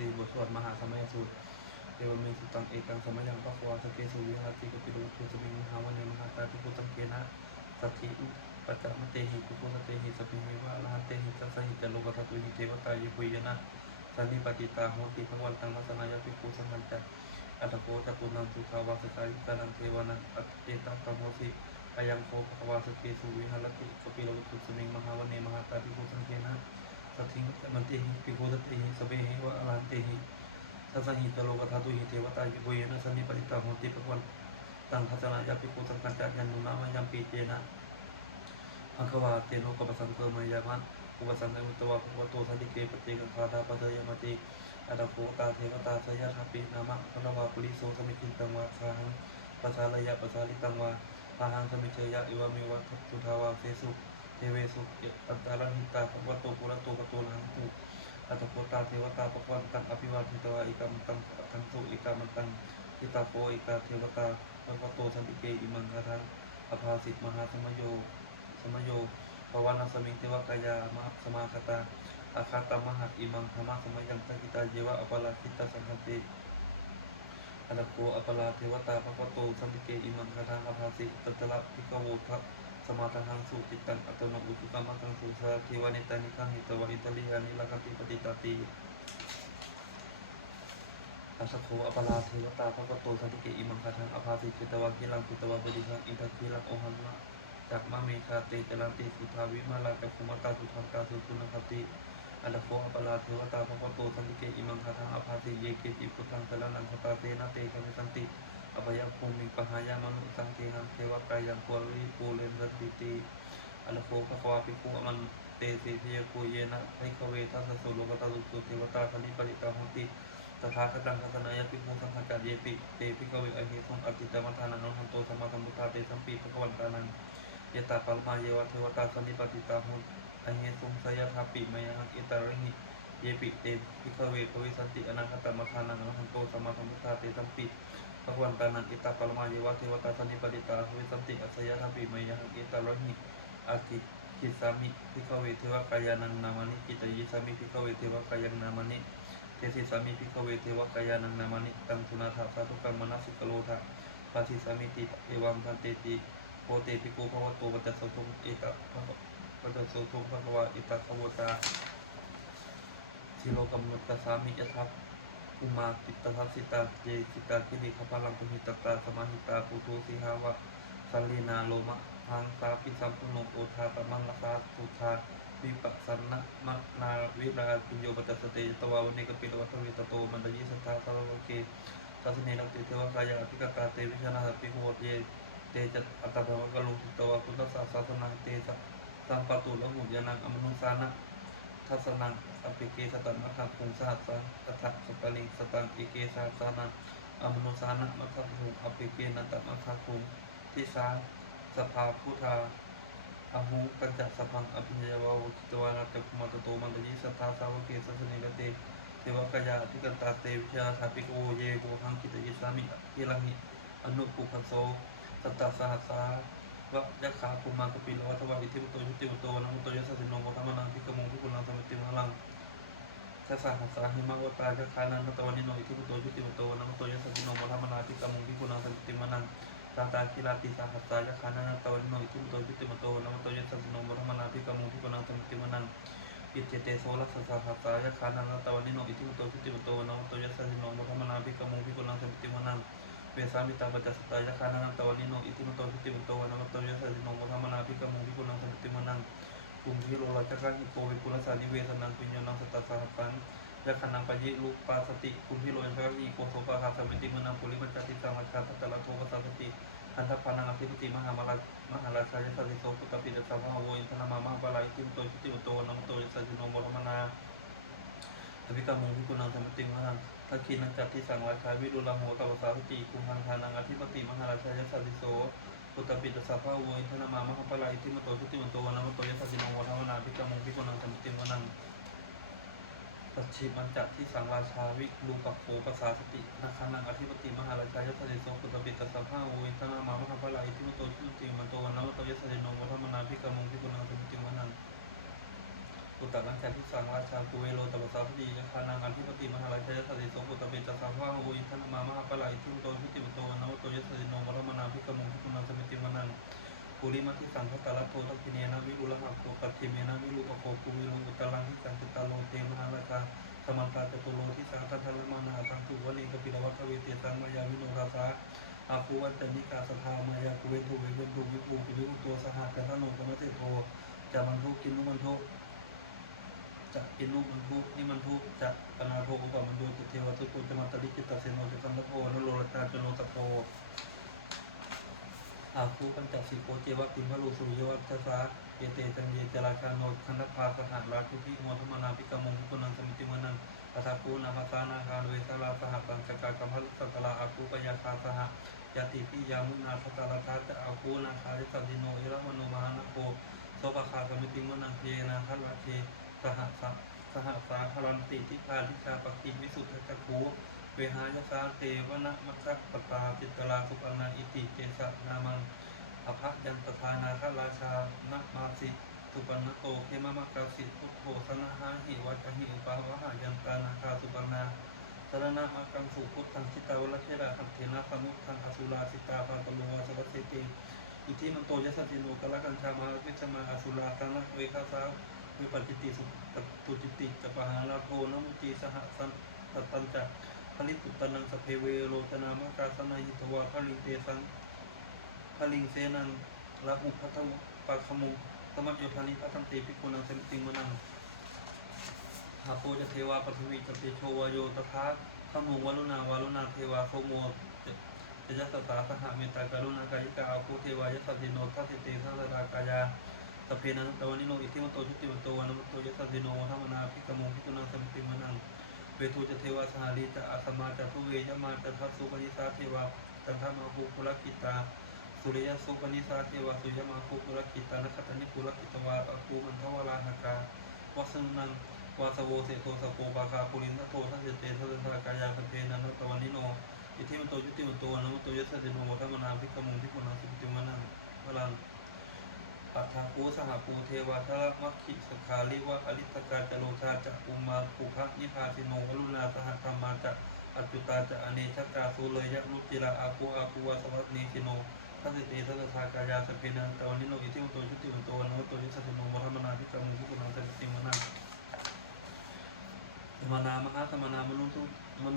4บทสวดมหาสมัยสูตรเอวเมสุตังเอกังสมัยังพระวาสเกสุวิหารติกปิโรตุสมิงมหาวันเนมหาตาภิกขุสังเกนะสัทธิปัจจามเตหิภิกขุสเตหิสปิหิวะอรหันเตหิจัสสหิจโลกัสตุหิเทวตายิปุยนะสันนิปติตาโหติภวันตังมัสนายภิกขุสังฆัญจอัตโกจตุนังสุขาวาสกายิกานังเทวานังอัตเอตตังโหสิอายังโคภควาสเกสุวิหารติกปิโรตุสมิงมหาวันเนมหาตาภิกขุสังเกนะสัทธิมันเตหิภิกขุสเตหิสปิหิวะอรหันเตหิทัสหิตโลกธาตุหิเทวตายิปุยนะสันนิปติตาโหติภวันตังทัศนายาภิกขุสังฆัญจยันนุนามยัมปีเจนะอังควาเตโนกปสังเกมยามันอุปสังเกมุตวะภวโตสันติเกปเจกังคาดาปะเทยมติอัตโกตาเทวตาสยะทัปินามะพระวาปุริโสสมิจินตังวาคาหังปัสสาลยะปัสสาลิตังวาอาหังสมิเชยะอิวะเมวะทัตุทาวาเสสุเทเวสุอันตาลหิตาภวโตปุระโตปโตลังตุอัตโกตาเทวตาภวันตังอภิวาทิตวะอิกามันตังทังตุอิกามันตังทิตาโพอิกาเทวตาภวโตสันติเกอิมังคาทังอภาสิตมหาสมโยภวนาสมิงเทวกายามะสมาคตาอาคาตมหะอิมังธรรมะสมัยยังตกิตาเยวะอปาลาคิตาสังฆติอนาโกอปาลาเทวตาภวโตสันติเกอิมังคาทังอภาสิตัตระภิกขโวทะสมาทังสุจิตังอัตโนอุตุตมังสุสาเทวานิตานิคังหิตวะอิตลิยานิลักติปฏิตาติอัสโคอปาลาเทวตาภวโตสันติเกอิมังคาทังอภาสิจิตวะกิลังกิตวะบดิหังอินทคิลังโอหังมะจากมะเมคาเตจรันติสุทาวิมาลากัคุมตาสุทังตาสุตุนคติอันโฟอปาลาเทวตาภวโตสันติเกอิมังคาทังอภาสิเยเกจิพุทธังสรนังคตาเตนะเตชะเมสันติอภยภูมิปหายามนุสังเกหังเทวกายังปวริปูเรนสติติอันโฟภควาภิกขุอมันเตสิเทยกุเยนะไพคเวทัสสุโลกตาสุสุเทวตาสันนิปริตาโหติตถาคตังทัศนายภิกขุสังฆจเยปิเตภิกขเวอหิทุงอติตมัทานังอรหันโตสัมมาสัมพุทธาเตสัมปีภควันตานังยตาปัลมาเยวะเทวตาสันนิปติตาหุนอเหตุสยทัพปิมยังอิตาริหิเยปิเตภิกขเวภวิสันติอนาคตมัทานังอรหันโตสัมมาสัมพุทธาเตสัมปีภควันตานังอิตาปัลมาเยวะเทวตาสันนิปติตาภวิสันติอสยทัพปิมยังอิตาริหิอากิกิสามิภิกขเวเทวกายันังนามานิกิตยิสามิภิกขเวเทวกายังนามานิเทสิสามิภิกขเวเทวกายานังนามานิตังสุนาถาสาธุกังมนัสสิกโลทะปาทิสามิติเอวังพันเตติโพเตปิโกภวโตปัจจโสตุเอตะปัจจโสตุภควะอิตะขวตาสิโลกัมมุตตสามิยทัพอุมาติตทัสสิตาเจสิตาคิริขพลังปุหิตตาสมาหิตาปุตุสิหาวะสัลลีนาโลมะพังสาปิสัมพุโนโอทาตมังลสาสุทาวิปัสสนะมะนาวิราปิโยปัจจสเตตวาวันเนกปิตวัตเวตโตมันตยิสัทธาสารวเกทัศเนลักติเทวกายาภิกตาเตวิชนะภิกขวเยเตจัตอัตตภวกลุติตวาพุทธศาสนาเตสัมปตุละหุยานังอมนุสานะทัศนังอภิเกสตังมัทธังคุงสหัสสังตัทธสตลิงสตังอิเกสหัสสานังอมนุสานะมัทธังคุงอภิเกนันตมัทธังคุงทิสาสภาพุทธาอหุกัญจสัพพังอภิญญาวาวุจิตวานัตคุมาตโตมันตยิสัทธาสาวเกสัสเนลเตเทวกายาภิกันตาเตวิชาธาภิกโอเยโกหังกิตยิสามิทิลังหิอนุปุคันโสสัตตสหัสสาวะยักขาภูมากปิโลวัตวะอิทิมุตโตยุติมุตโตนะมุตโตยัสสิโนโมธรรมนังภิกขมงภิกขุนังสมิติมหังทัสสะหัสสะหิมะวตายักขานันตวันนิโนอิทิมุตโตยุติมุตโตนะมุตโตยัสสิโนโมธรรมนังภิกขมงภิกขุนังสมิติมหังตาตาคิลาติสาหัสสายขานันตวันนิโนอิทิมุตโตยุติมุตโตนะมุตโตยัสสิโนโมธรรมนังภิกขมงภิกขุนังสมิติมหังอิเจเตโสลัสสะหัสสายขานันตวันนิโนอิทิมุตโตยุติมุตโตนะมุตโตยัสสิโนโมธรรมนังภิกขมงภิกขุนังสมิติมหังเวสามิตาปัจจสตายขานันตวันนิโนอิทิมุตโตยุติมุตโตนะมุตโตยัสสิโนโมธรรมนังภิกขมงภิกขุนังสมิติมหังภูมิโลราชกังหิโกวิปุรสานิเวสนังปิญญนังสตัสสะหัสสังยะขันนังปยิลุปาสติภูมิโลราชกังหิโกโสปะหาสมิติมนังปุริมัจจติสังวัชชาตัตตะโทวสัสติอันทพานังอภิปติมหาราชายสัสสิโสปุตตปิดสัพพะโวอินทนามามหาบาลาอิติมุตโตยุติมุตโตนะมุตโตยัสสิโนโมธรรมนาอภิกรรมงภิกขุนังสมิติมหังทักขีนังจัตติสังวัชชาวิรุลโหตวสาสติคุมหังทานังอภิปติมหาราชายสัสสิโสปุตตปิดสัพพะโวอินทนามามหาบาลาอิติมุตโตยุติมุตโตนะมุตโตยัสสิโนโมธรรมนาอภิกรรมงภิกขุนังสมิติมหังปัจฉิมัญจะที่สังราชาวิรูปโขปัสสาสตินาคานังอธิปติมหาราชายสัสสิโสปุตตปิตสัพพะโวอินทนามามหาบาลาอิติมุตโตยุติมุตโตนะมุตโตยัสสิโนโมธรรมนาอภิกรรมงภิกขุนังสมิติมหัง อุตตรังจากที่สังราชากุเวโรตปัสสาพดียคานังอันธิปติมหาราชยสติโสปุตตะเบจสังวาหุอินทนมามหาปลายทิมโตวิติวโตนวโตยสติโนมรมนาภิกมุภิกุณังสมิติมนังปุริมัติสังฆตาลโตทักขิเนนะวิรุลหักโกปัจฉิเมนะวิรุปโกกุวิรุอุตตรังที่สังกิตาโลเตมหาราชาสมันตาจตุโลที่สาทันทันละมานาทังตุวเนกปิลวัฏเวเตสังมายาวิโนราสาอาภูวัตนิกาสธามายากุเวทุเวเวนตุวิภูปิวิตัวสหกันทโนกมเตโตจะมันทุกินุมันทุจะกินุมันทุนิมันทุจะปนาโทอุปมันโยติเทวทุตุจมัตตลิกิตาเสโนจะสัมโพนโลรตาจโนตโพอาภูปัญจสิโกเจวะติมะลุสุเยวัชสาเยเตจันเยจราชาโนคันธภาสหัสราชุพิโมทมนาภิกมงคุนังสมิติมนังอัฏฐภูนาภาสานาคาเวสลาสหัตังสกากรรมสัตตลาอาภูปยาคาสหยติปิยามุนาสัตตลาทัจะอาภูนาคาเจสัติโนเอระมโนมหานะโกโสภคาสมิติมนังเยนาทัลลาเทสหสาคลันติทิพาทิชาปกิวิสุทธจักขุเวหายสาเตวนะมัสสัปตาจิตลาสุปนาอิติเกสะนามังอภัยันตทานาคราชานะมาสิสุปนโตเขมมะกาสิพุทโธสนะหาหิวัจหิอุปาวะหายันตานาคาสุปนาสรณะอากังสุพุทธังชิตาวะเทระหัตเถนะสมุทังอสุราสิตาปาตโลวาสวัสเสติอิทิมันโตยสัจจิโนกะละกัญชามาวิชมาอสุราสนะเวคาสาวิปัจจิติสุตุจิติจปหาลาโทนมุจีสหสันตันจักผลิตุตนังสเพเวโรตนามกาสนาหิตวาผลิเตสังผลิงเสนังละอุพัทวปะขมุสมัจโยธานิพัทันติภิกขุนังเสมติมนังหาโปจะเทวาปฐวีจเตโชวโยตถาขมุวรุณาวารุณาเทวาโคโมจะยัสสาสหเมตตากรุณากายิกาอาภูเทวายสัสสิโนทัสสิเตสัสรากายาสเพนันตวานิโนอิทิมโตชุติมโตวานมโตยสัสสิโนธรรมนาภิกมุภิกขุนังเสมติมนังเวทูจะเทวาสหาลีจะอาสมาจะทุเวยมาจะทัสสุปนิสาเทวาจันทมาภูปุรกิตาสุริยสุปนิสาเทวาสุยมาภูปุรกิตานคตนิปุรกิตวาอภูมันทวราหกาวัสนังวาสโวเสโทสโกปาคาปุรินทโททัสเตทัสสากายาสเพนันตวานิโนอิทิมโตยุติมโตวานมโตยสัสสิโนธรรมนาภิกมุภิกขุนังสุติมนังพลังปัทธาภูสหภูเทวาทะมัคคิสขาลิวะอริตกาจโลชาจะอุมาภูภนิพาสิโนวรุณาสหธรรมาจะอัจจุตาจะอเนชกาสุเลยยะนุจิระอาภูวาสวัสนีสิโนทัสสิเตทัสสากายาสเพนันตวานิโนอิทิมโตยุติมโตวานมโตยสัสสิโนธรรมนาภิกมุภิกขุนังสุติมนังสมานามหาสมานามนุสุมัน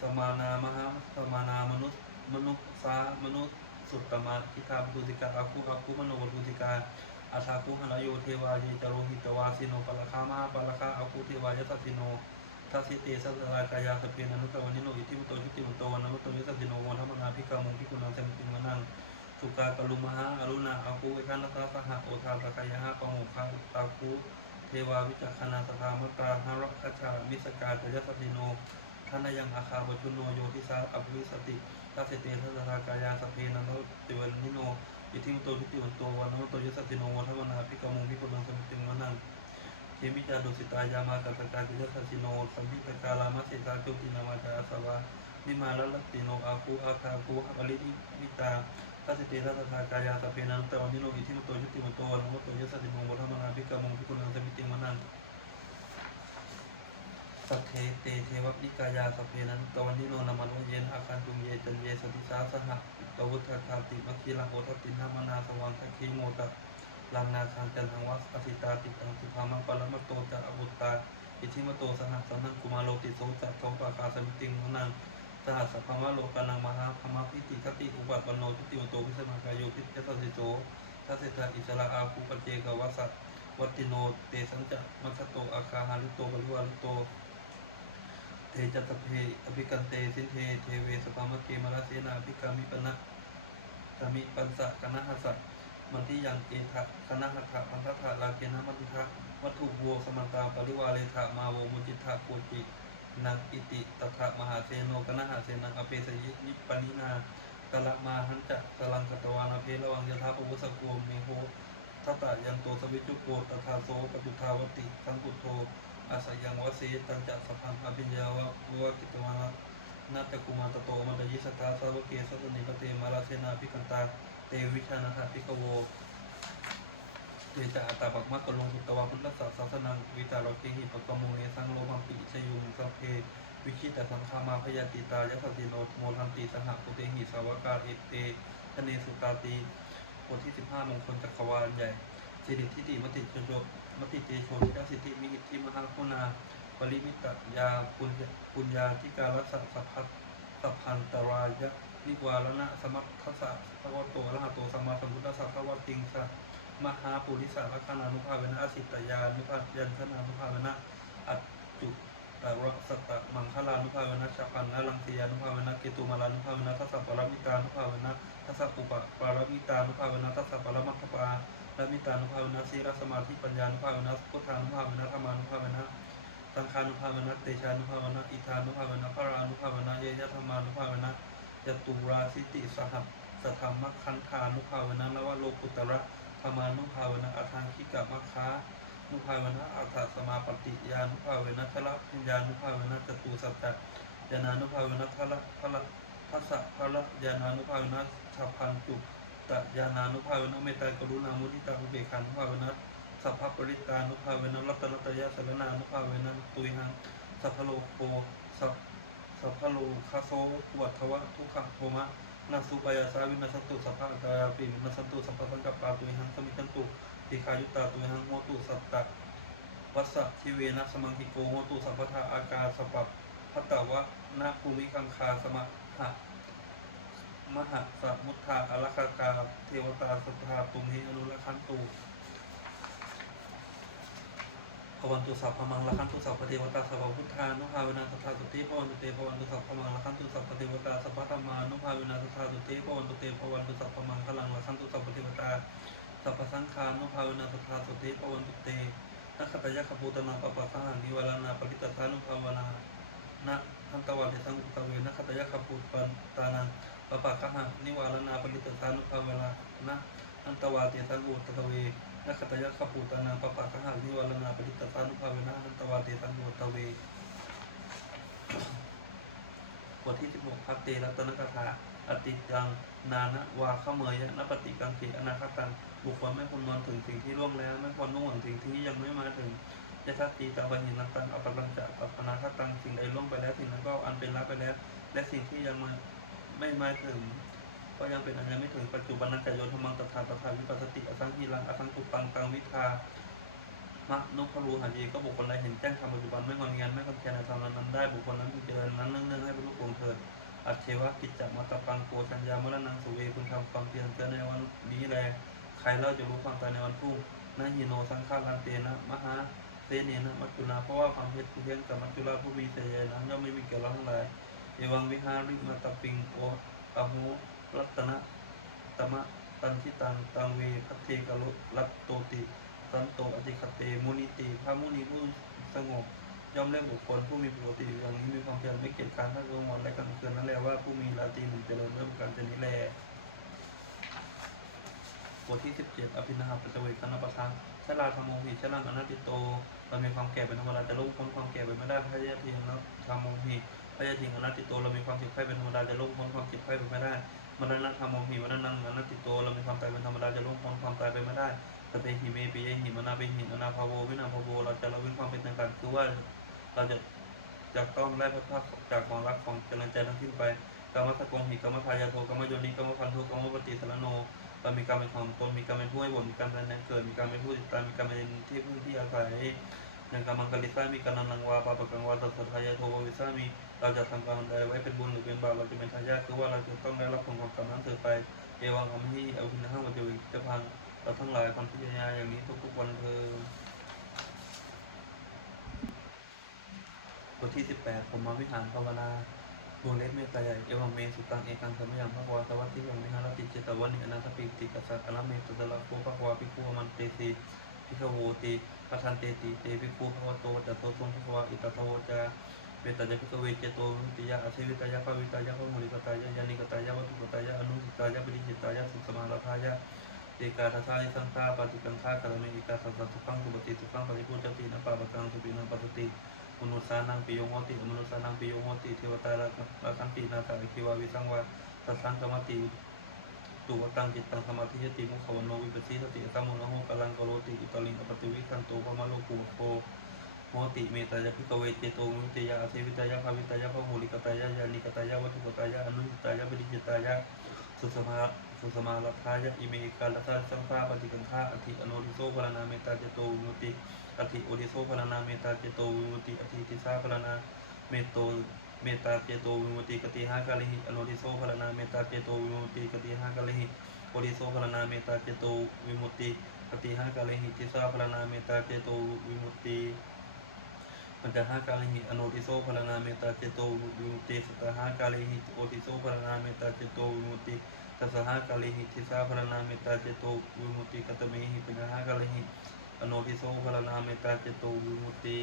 สมานามหาสมานามนุษมนุสามนุษสุตตมะทิฏฐาปุติกาอาคูมโนปุติกาอาชาคุหะโยเทวาเยจโรหิตวาสิโนปะละคามหาปะละคาอาคูเทวายสัสสิโนทัสสิเตสัสสากายาสเพนันุตวานิโนอิทิมุตโตยุติมุตโตวานมุตโตยสัสสิโนวะธรรมนาภิกมุภิกขุนังเสมติมนังสุกากลุมหาอรุณาอาคูเวคันตาสหโอทาสกายะปะโมคาตาคูเทวาวิจักขณาสธามตาหะรัคชามิสกาจยสัสสิโนท่านยังอาคาบชุโนโยทิสาอภิวิสติทัสสิเตทัสสากายาสเพนันติวันนิโนอิทิมุตโตยุติมุตโตวานมุตโตยสัสสิโนวะธรรมนาภิกมุภิกขุนังเสมติมนังเคมิจาดุสิตายามากัตกาจิยสัสสิโนสัมพิตกาลามาเสตาจุตินามาจาสวานิมาลลัตติโนอาคูอาคาคูอลิมิตาทัสสิเตทัสสากายาสเพนันตวานิโนอิทิมุตโตยุติมุตโตวานมุตโตยสัสสิโนวะธรรมนาภิกมุภิกขุนังเสมติมนังสัทเทเตเทวนิกายาสเพนันตวันนิโนนามันวเยนอาคันตุเยจันเยสติสาสหะตวุฒคาติมคีลังโอทตินามนาสวังตะคีโมตะลังนาคังจันทังวัสอสิตาติตังสุภามะปรมโตจะอวุตตาอิทิมโตสหัสนังกุมาโลติโสจัตโตปะคาสมิติงนังสหัสพมะโลกานังมหาพมะพิติคติอุปัตปโนทิติมโตวิสมากายโยพิจสัสสิโสทัสสิตาอิสระอาภูปเจกวัสสวัตติโนเตสัญจะมัสโตอาคาหาลิโตบริวาลิโตเทจัตเพอภิกันเตสินเทเทเวสภามะเกมราเสนาภิกามิปนะกามิปันสะคณะหัสสะมันที่ยังเอทะคณะหัตถะปันทัตถะลาเกนะมัตุทะวัตถุโวสมันตาปริวาเลทะมาโวมุจิตะโกจินังอิติตถะมหาเสโนคณะหาเสนังอเปสยินิปนินากะละมาหันจะสลังกตวานาเพระวังยถาปวุสโกเมโหทัตตะยันโตสวิจุโกตถาโสปจุทาวติสังกุโทอาศัยยังวสีตันจัสพันอภิญญาวะวะกิตวานาตกุมาตโตมันตยิสตาสาวเกสสนิปเตมาราเสนาภิกันตาเตวิชานาหะภิกโว เดจาอัตตาปักมะกะลงสุตตวาพุทธศาสนังวิตาโรเกหิปะกะโมเนสังโลมัมปิชยุงสัพเพวิชิตสังฆามาพยาติตายสัสสิโนโมทันติสหปุเตหิสาวกาเอเตทเนสุตาตีบทที่15มงคลจักรวาลใหญ่สิริทิติมติโชมติเตโชทิดาสิทธิมิหิทธิมหาคุณาปริมิตยาปุญญาธิการสัพพัสสัพพันตรายะนิวาลนะสมัทธัสสะภควโตอะระหะโตสัมมาสัมพุทธัสสะภควติงสะมหาปุริสาลักขณานุภาเวนะอสิตยานุภายัญชนานุภาเวนะอัจจุตรสตะมังคลานุภาเวนะชพันนะลังสียานุภาเวนะเกตุมาลานุภาเวนะทัสสะปรมิตานุภาเวนะทัสสะปุปะปรมิตานุภาเวนะทัสสะปรมัตถปาปรมิตานุภาเวนะศีลสมาธิปัญญานุภาเวนะพุทธานุภาเวนะธรรมานุภาเวนะสังฆานุภาเวนะเตชานุภาเวนะอิทานุภาเวนะพระรานุภาเวนะเยยะธรรมานุภาเวนะจตุราสิติสหัสสธรรมคันธานุภาเวนะนวโลกุตระธรรมานุภาเวนะอาทางคิกะมัคคะนุภาเวนะอัฏฐสมาปฏิยานุภาเวนะทละพิญญานุภาเวนะจตุสัตตะญาณานุภาเวนะทละทัสสะทละญาณานุภาเวนะฉัพพันจุตญาณานุภาเวนะเมตตากรุณามุทิตาอุเบกขานุภาเวนะสัพพปริตานุภาเวนะรัตนตยะสรณานุภาเวนะตุยหังสัพพโลโคสัพพโลคาโสวัฏวะทุกขโภมะนาสุปายาสาวินาสตุสัพพะกายปิวินาสตุสัพพะสังกัปปาตุยหังสมิจันตุติขายุตตาตุยหังโหตุสัตตะวัสสะทิเวนะสมังคิโกโหตุสัพพทาอากาสปัปพัตตวะนาภูมิคังคาสมะหะมหะสัมมุทธาอลัคกาเทวตาสัทธาตุมหิอนุรักขันตุภวันตุสัพพมังละขันตุสัพพเทวตาสัพพพุทธานุภาเวนะสัทธาสุติภวันตุเตภวันตุสัพพมังละขันตุสัพพเทวตาสัพพธรรมานุภาเวนะสัทธาสุติภวันตุเตภวันตุสัพพมังคลังละขันตุสัพพเทวตาสัพพสังฆานุภาเวนะสัทธาสุติภวันตุเตนักขตยะขภูตนาปปะสหังนิวาลานาปริตตานุภาวนานะทันตวัฏสังกุตเวนักขตยะขภูปันตานังปปะสหังนิวาลานาปริตตานุภาวนานะทันตวัฏสังกุตเวนักขตยะขภูตนาปปะสหังนิวาลานาปริตตานุภาวนาทันตวัฏสังกุตเวบทที่16พัตเตรัตนกถาอติจังนานะวาขเมยะนปฏิกังเขอนาคตังบุคคลไม่ควรนอนถึงสิ่งที่ล่วงแล้วไม่ควรนุ่งห่มสิ่งที่ยังไม่มาถึงยะทัตติตาวันหินันตังอปรังจะอัปนาคตังสิ่งใดล่วงไปแล้วสิ่งนั้นก็อันเป็นละไปแล้วและสิ่งที่ยังไม่มาถึงก็ยังเป็นอันยังไม่ถึงปัจจุบันนันจะโยธรรมังตถาวิปัสสติอสังหิรังอสังตุปังตังวิทามะนุพรูหันยีก็บุคคลใดเห็นแจ้งธรรมปัจจุบันไม่งอนเงียนไม่คอนแคลนในธรรมนั้นได้บุคคลนั้นเจริญนั้นเนื่องให้บรรลุผลเถิดอัจเชวะกิจจมัตตปังโกชัญญามรณังสุเวพึงทำความเพียรเกิดในวันนี้แลใครเล่าจะรู้ความตายในวันพรุ่งนะหิโนสังฆารันเตนะมหาเสเนนะมัจจุนาเพราะว่าความเพ็รเพียรกับมัจจุราผู้มีเสยนั้นย่อมไม่มีแก่เราทั้งหลายเอวังวิหาริมาตปิงโออโหรัตนะตมะตันทิตังตังเวพัทเทกลุรัตโตติสันโตอติคเตมุนิติพระมุนีผู้สงบย่อมเรียกบุคคลผู้มีปกติอย่างนี้มีความเพียรไม่เกียจคร้านทั้งกลางวันและกลางคืนนั่นแหละว่าผู้มีราตรีหนึ่งเจริญด้วยการชนิแลบทที่17อภินาหปัจเวกนปทานชลาธรรมโมหิชลังอนัตติโตเรามีความแก่เป็นธรรมดาจะล่วงพ้นความแก่ไปไม่ได้พระยะเทียงแล้วธรรมโมหิพระยะทิงอนัตติโตเรามีความเจ็บไข้เป็นธรรมดาจะล่วงพ้นความเจ็บไข้ไปไม่ได้มรณะธรรมโมหิมรณะอนัตติโตเรามีความตายเป็นธรรมดาจะล่วงพ้นความตายไปไม่ได้สเปหิเมปิยหิมนาเปหิอนาภาโววินาภาโวเราจะละเว้นความเป็นต่างๆคือว่าเราจะต้องไล่พระภาคจากความรักของเจริญใจทั้งสิ้นไปกรรมสกงหิกรรมทายาโทกรรมโยนิกรรมพันธุกรรมปฏิสารโนเรามีการเป็นของตนมีการเป็นผู้ให้บทมีการเป็นแรงเกิดมีการเป็นผู้ติดตามมีการเป็นที่พึ่งที่อาศัยอย่างกรรมังกลิซ่ามีการนังวาปาปกังวาตัสทายาโทวิซ่ามีเราจะทำกรรมใดไว้เป็นบุญหรือเป็นบาปเราจะเป็นทายาทคือว่าเราจะต้องได้รับผลของกรรมนั้นสืบไปเอวังอมหิอภินาหังวัจวิจะพังเราทั้งหลายความพิจารณาอย่างนี้ทุกๆวันเธอบทที่18ผมมาวิหารภาวนาดวงเล็กเมตตาใหญ่เอวังเมสุตังเอกังสมัยยังพระวาสวัสดิยังมิหารติเจตวันิอนันตปิติกัสสะอลเมตุตละโกภควาภิกขุมันเตสีภิกขโวติปทันเตติเตภิกขุภวโตจัตโตสุภควาอิตตโวจาเวตาจะภิกขเวเจโตวิติยาอสิวิตายะภวิตายะภมุนิกตายะยานิกตายะวัตุกตายะอนุสิตายะปริจิตายะสุสมาลาภายะเอกาทัสสานิสังฆาปฏิกังฆาคารเมอิกาสัสสะสุขังสุปฏิสุขังปฏิพุทธตินะปะปะกังสุปินังปัสสติมนุษย์สานังปิโยโหติมนุษย์สานังปิโยโหติเทวตาราคันตินาคาอิคิวาวิสังวาสัสสังกมติ ตุวตังจิตตังสมาธิยติมุขวันโนวิปัสสิสติสัมโมนะโหกลังกโรติอุตลิงอปติวิคันโตพมะโลกุโคโหติเมตายะพิกเวเจโตวิเตยะอเทวิตายะภาวิตายะพหุลิกตายะยานิกตายะวัตถุกตายะอนุหิตายะปริจิตายะสุสมาลัทธายะอิเมกาลตาสังฆาปฏิกังฆาอธิอโนทิโสภรณาเมตาเจโตวิมุตติอธิโอทิโสภรณาเมตาเจโตวิมุตติอธิทิสาภรณาเมตโตเมตาเจโตวิมุตติกติหากาลิหิอโนทิโสภรณาเมตาเจโตวิมุตติกติหากาลิหิโอทิโสภรณาเมตาเจโตวิมุตติกติหากาลิหิทิสาภรณาเมตาเจโตวิมุตติปัญจหากาลิหิอโนทิโสภรณาเมตาเจโตวิมุตติสัตตหากาลิหิโอทิโสภรณาเมตาเจโตวิมุตติตัสสหากาลิหิทิสาภรณาเมตาเจโตวิมุตติกัตเมหิปัญจหากาลิหิอโนทิโสภรณาเมตาเจโตวิมุตติ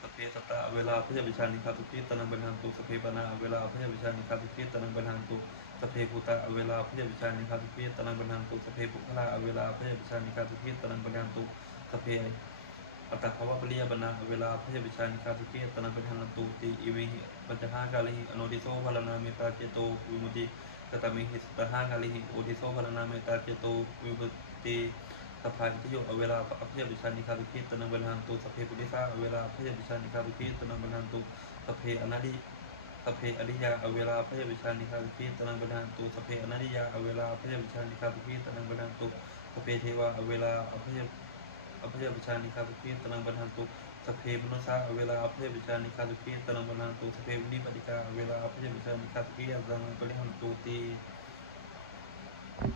สเพสตะเวลาพยาวิชานิคาตุกิตนังบันหังตุสเพปนาเวลาพยาวิชานิคาตุกิตนังบันหังตุสเพภูตะเวลาพยาวิชานิคาตุกิตนังบันหังตุสเพปุคลาเวลาพยาวิชานิคาตุกิตนังบันหังตุสเพอัตถภวะปริยบนาเวลาพยาวิชานิคาตุกิตนังบันหังตุติอิเวหิปัญจหากาลิหิอโนทิโสภรณาเมตาเจโตวิมุตติกตมิหิสตหากาลิหิโอทิโสภรณาเมตาเจโตวิมุตติสภาอิทโยเวลาอภิยวิชานิคาตุกิตนังบันหังตุสเพปุริสาเวลาพยาวิชานิคาตุกิตนังบันหังตุสเพอนาดิสเพอริยาเวลาพยาวิชานิคาตุกิตนังบันหังตุสเพอนาดิยาเวลาพยาวิชานิคาตุกิตนังบันหังตุสเพเทวาเวลาอภิยวิชานิคาตุกิตนังบันหังตุสเพมนุสาเวลาอภิยวิชานิคาตุกิตนังบันหังตุสเพวินิปติกาเวลาอภิยวิชานิคาตุกิตนังบันหังตุตี